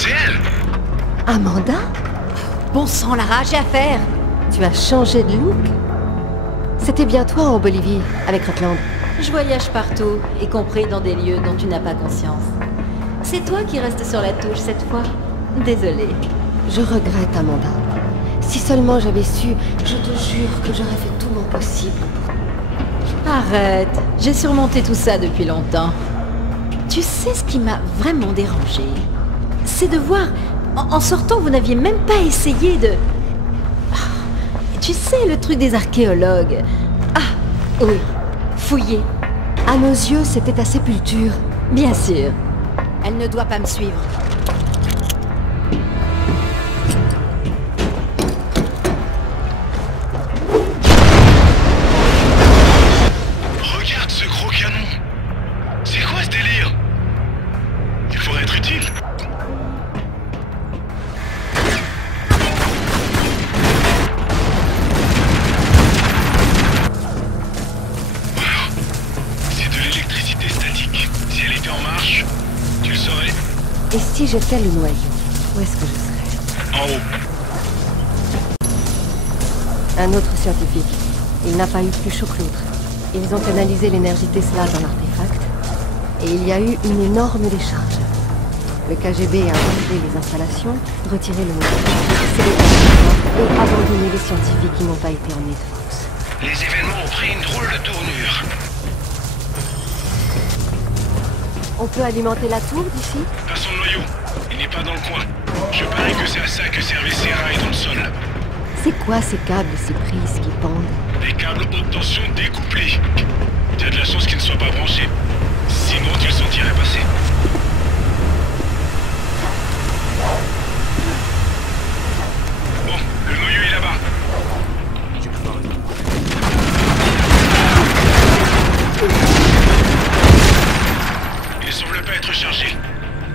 c'est elle! Amanda? Bon sang, Lara, j'ai affaire. Tu as changé de look? C'était bien toi en Bolivie, avec Rutland. Je voyage partout, y compris dans des lieux dont tu n'as pas conscience. C'est toi qui restes sur la touche cette fois. Désolée. Je regrette, Amanda. Si seulement j'avais su, je te jure que j'aurais fait tout mon possible. Arrête, j'ai surmonté tout ça depuis longtemps. Tu sais ce qui m'a vraiment dérangé? C'est de voir, en sortant, vous n'aviez même pas essayé de... Tu sais, le truc des archéologues. Ah, oui, fouiller. À nos yeux, c'était ta sépulture. Bien sûr. Elle ne doit pas me suivre. Regarde ce gros canon! C'est quoi ce délire? Il pourrait être utile. C'est de l'électricité statique. Si elle était en marche, tu le saurais. Et si j'étais le noyau, où est-ce que je serais? En haut. Un autre scientifique. Il n'a pas eu plus chaud que l'autre. Ils ont canalisé l'énergie Tesla dans l'artefact, et il y a eu une énorme décharge. Le KGB a enlevé les installations, retiré le moteur, scellé et abandonné les scientifiques qui n'ont pas été en force. Les événements ont pris une drôle de tournure. On peut alimenter la tour d'ici? Passons le noyau. Il n'est pas dans le coin. Je parie que c'est à ça que servaient ces rails dans le sol. C'est quoi ces câbles, ces prises qui pendent? Des câbles haute tension découplés. T'as de la chance qu'ils ne soient pas branchés. Sinon, tu le sentirais passer. Bon, le noyau est là-bas. Il semble pas être chargé.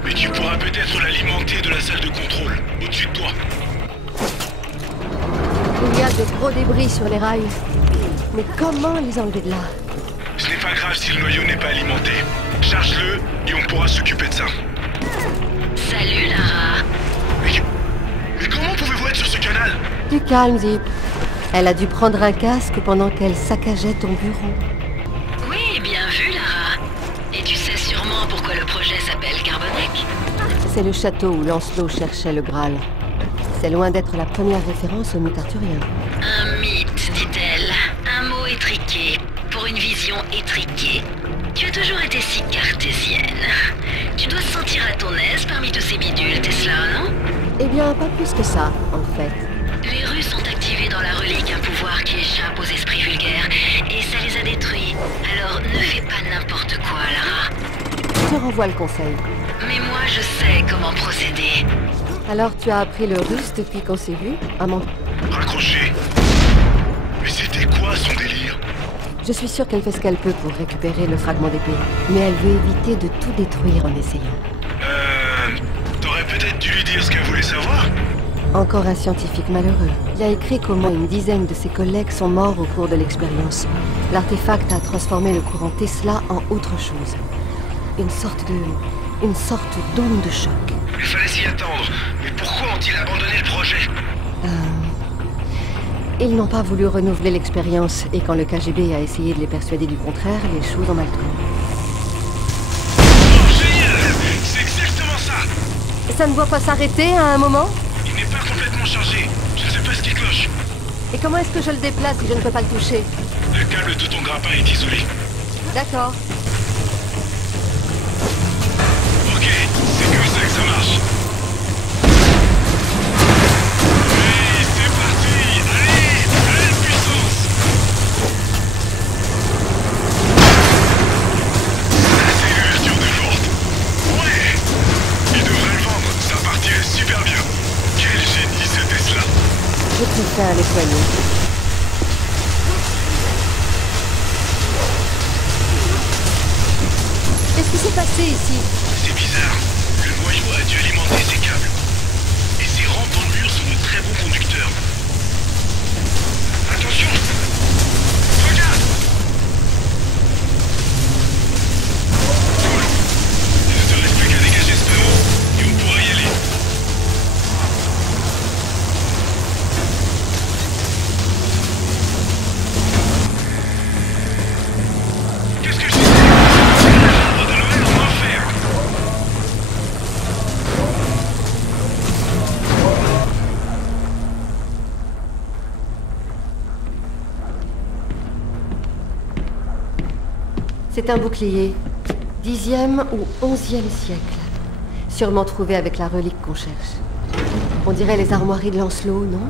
Mais tu pourras peut-être l'alimenter de la salle de contrôle, au-dessus de toi. Il y a de gros débris sur les rails. Mais comment les enlever de là? Ce n'est pas grave si le noyau n'est pas alimenté. Charge-le et on pourra s'occuper de ça. Salut Lara. Mais comment pouvez-vous être sur ce canal? Du calme, Zip. Elle a dû prendre un casque pendant qu'elle saccageait ton bureau. Oui, bien vu Lara. Et tu sais sûrement pourquoi le projet s'appelle Carbonec? C'est le château où Lancelot cherchait le Graal. C'est loin d'être la première référence au mythe arthurien. Un mythe, dit-elle. Un mot étriqué, pour une vision étriquée. Tu as toujours été si cartésienne. Tu dois te sentir à ton aise parmi tous ces bidules, Tesla, non? Eh bien, pas plus que ça, en fait. Les Russes ont activé dans la relique un pouvoir qui échappe aux esprits vulgaires, et ça les a détruits. Alors ne fais pas n'importe quoi, Lara. Je te renvoie le conseil. Mais moi, je sais comment procéder. Alors, tu as appris le russe depuis qu'on s'est vu, Amanda? Raccroché. Mais c'était quoi son délire? Je suis sûre qu'elle fait ce qu'elle peut pour récupérer le fragment d'épée. Mais elle veut éviter de tout détruire en essayant. T'aurais peut-être dû lui dire ce qu'elle voulait savoir? Encore un scientifique malheureux. Il a écrit comment une dizaine de ses collègues sont morts au cours de l'expérience. L'artefact a transformé le courant Tesla en autre chose. Une sorte d'onde de choc. Il fallait s'y attendre. Mais pourquoi ont-ils abandonné le projet? Ils n'ont pas voulu renouveler l'expérience, et quand le KGB a essayé de les persuader du contraire, les choses ont mal tourné. Oh, génial! C'est exactement ça! Ça ne doit pas s'arrêter à un moment? Il n'est pas complètement chargé. Je ne sais pas ce qui cloche. Et comment est-ce que je le déplace si je ne peux pas le toucher? Le câble de ton grappin est isolé. D'accord. Ok, c'est comme ça que ça marche. Hey, c'est parti! Allez, pleine puissance! C'est l'ouverture de porte. Ouais! Il devrait le vendre, ça partirait super bien. Quel génie ce Tesla! Je préfère les soigner. Qu'est-ce qui s'est passé ici? C'est bizarre. Le noyau a dû alimenter ces câbles. Et ces rampes dans le mur sont de très bons conducteurs. Attention! Regarde! Il ne te reste plus qu'à dégager ce panneau et on pourra y aller. C'est un bouclier. 10e ou 11e siècle. Sûrement trouvé avec la relique qu'on cherche. On dirait les armoiries de Lancelot, non?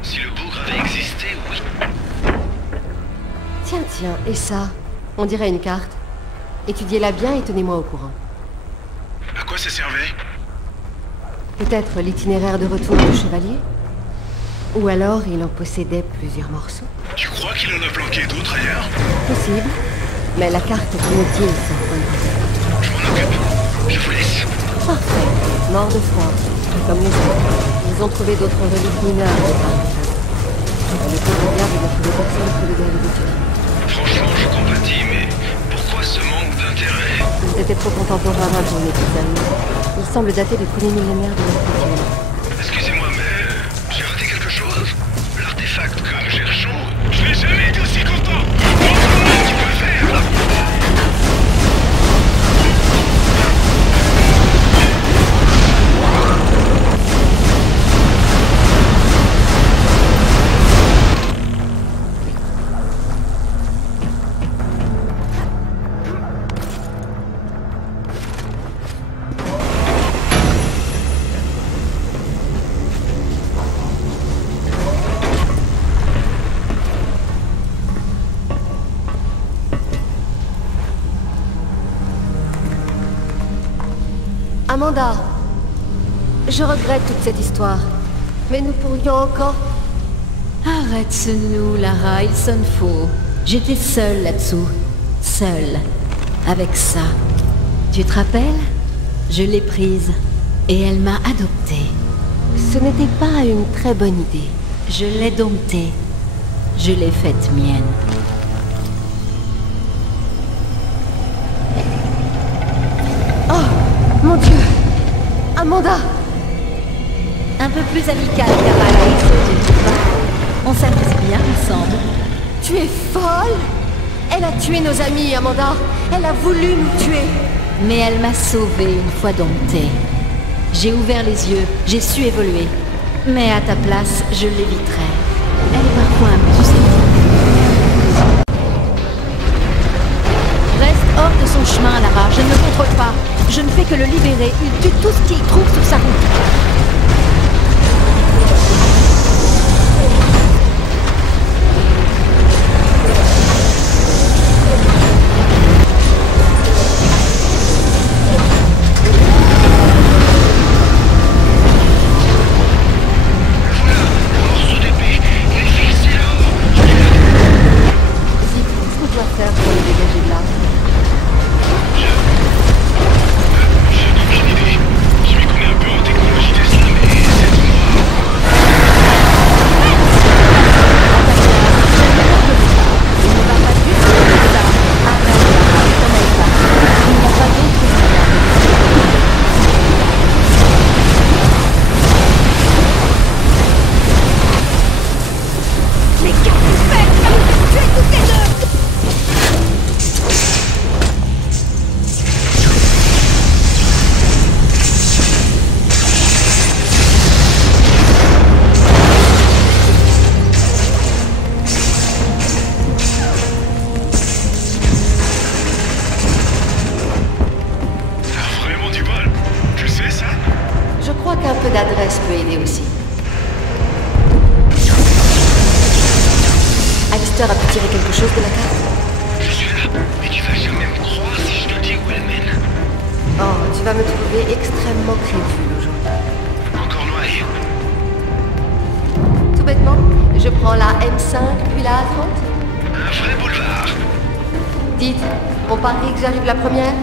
Si le bougre avait existé, oui. Tiens, et ça? On dirait une carte. Étudiez-la bien et tenez-moi au courant. À quoi ça servait? Peut-être l'itinéraire de retour du chevalier? Ou alors il en possédait plusieurs morceaux? Tu crois qu'il en a planqué d'autres ailleurs? Possible. Mais la carte est inutile sans point de vue. Je m'en occupe. Je vous laisse. Parfait. Mort de froid. Comme les autres. Ils ont trouvé d'autres reliques mineures de part de ça. Le pauvre diable n'a trouvé personne que le dernier étudiant. Franchement, je compatis, mais pourquoi ce manque d'intérêt? Ils étaient trop contemporains pour les petits amis. Ils semblent dater du premier millénaire de notre culture. Excusez-moi, mais j'ai raté quelque chose. L'artefact que nous cherchons, je n'ai jamais été aussi content. Montre-moi ce que tu peux faire. Amanda, je regrette toute cette histoire, mais nous pourrions encore... Arrête ce nous, Lara, il sonne faux. J'étais seule là-dessous. Seule. Avec ça. Tu te rappelles? Je l'ai prise. Et elle m'a adoptée. Ce n'était pas une très bonne idée. Je l'ai domptée. Je l'ai faite mienne. Mon Dieu! Amanda! Un peu plus amical, Carallax, tu ne trouves pas? On s'amuse bien ensemble. Tu es folle? Elle a tué nos amis, Amanda. Elle a voulu nous tuer. Mais elle m'a sauvée une fois domptée. J'ai ouvert les yeux, j'ai su évoluer. Mais à ta place, je l'éviterai. Elle est parfois un peu susceptible. Reste hors de son chemin, Lara. Je ne le contrôle pas. Je ne fais que le libérer. Il tue tout ce qu'il trouve sur sa route. L'adresse peut aider aussi. Alistair a pu tirer quelque chose de la carte? Je suis là, mais tu vas jamais me croire si je te dis où elle mène. Oh, tu vas me trouver extrêmement crédule aujourd'hui. Encore noyé. Tout bêtement, je prends la M5 puis la A30. Un vrai boulevard. Dites, on parie que j'arrive la première?